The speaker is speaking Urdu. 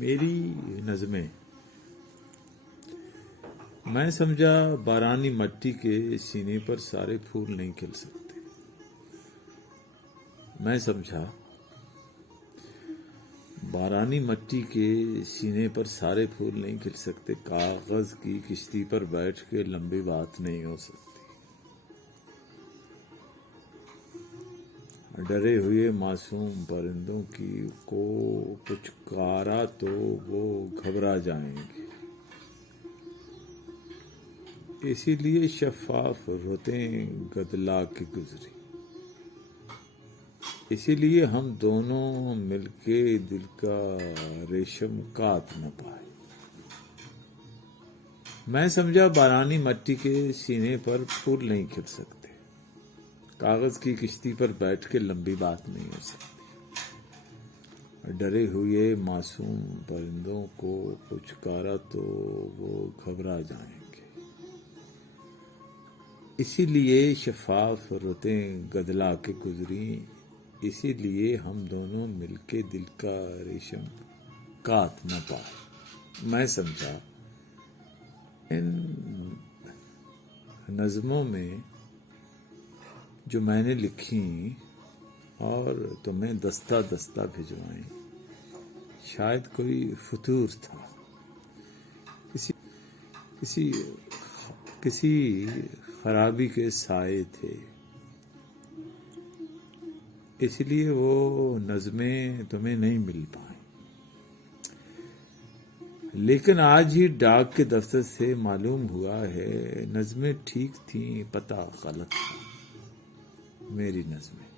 میری نظمیں میں سمجھا بارانی مٹی کے سینے پر سارے پھول نہیں کھل سکتے. میں سمجھا بارانی مٹی کے سینے پر سارے پھول نہیں کھل سکتے. کاغذ کی کشتی پر بیٹھ کے لمبی بات نہیں ہو سکتی. ڈرے ہوئے معصوم پرندوں کی کو پچکارا تو وہ گھبرا جائیں گے. اسی لیے شفاف رتیں گدلا کے گزری. اسی لیے ہم دونوں مل کے دل کا ریشم کاٹ نہ پائے. میں سمجھا بارانی مٹی کے سینے پر پھول نہیں کھل سکتے. کاغذ کی کشتی پر بیٹھ کے لمبی بات نہیں ہو سکتی. ڈرے ہوئے معصوم پرندوں کو پچکارا تو وہ گھبرا جائیں گے. اسی لیے شفاف رتیں گدلا کے گزری. اسی لیے ہم دونوں مل کے دل کا ریشم کاٹ نہ پائے. میں سمجھا ان نظموں میں جو میں نے لکھی اور تمہیں دستہ دستہ بھجوائیں، شاید کوئی فطور تھا، کسی خرابی کے سائے تھے. اس لیے وہ نظمیں تمہیں نہیں مل پائیں. لیکن آج ہی ڈاک کے دفتر سے معلوم ہوا ہے نظمیں ٹھیک تھیں، پتہ غلط تھا. میری نظمیں